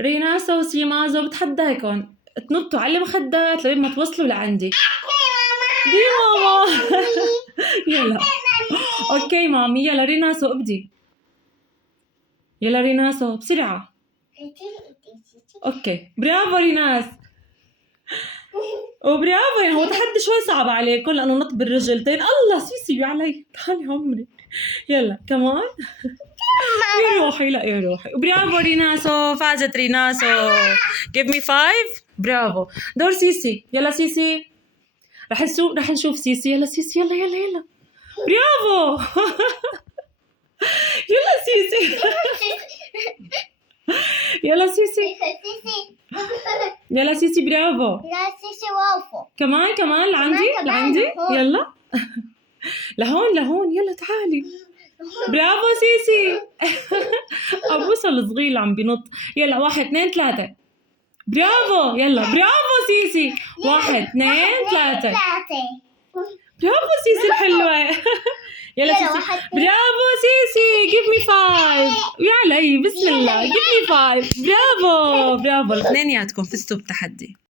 ريناسو وسيمازو بتحداكم تنطوا على المخدات لين ما توصلوا لعندي. دي ماما. يلا اوكي مامي، يلا ريناسو ابدي. يلا ريناسو بسرعة. اوكي برافو ريناس، وبرافو. يعني هو تحدي شوي صعب عليكم لانه نط بالرجلتين. الله سيسي علي، تعالي عمري. يلا كمان. يا روحي، لا يا روحي. برافو ريناسو، فازت ريناسو. give me 5. برافو. دور سيسي. يلا سيسي، رح نشوف سيسي. يلا سيسي، يلا يلا يلا. برافو. يلا سيسي. يلا سيسي، يلا سيسي برافو. لا سيسي وافو. كمان كمان لعندي لعندي. يلا لهون لهون. يلا تعالي. برافو سيسي. أبوس الصغير عم بنط. يلا 1 2 3. برافو. يلا برافو سيسي. 1 2 3. برافو سيسي الحلوة. يلا سيسي. برافو سيسي. give me 5. يا علي بسم الله. give me 5. برافو برافو. الاثنيناتكم فزتوا بالتحدي.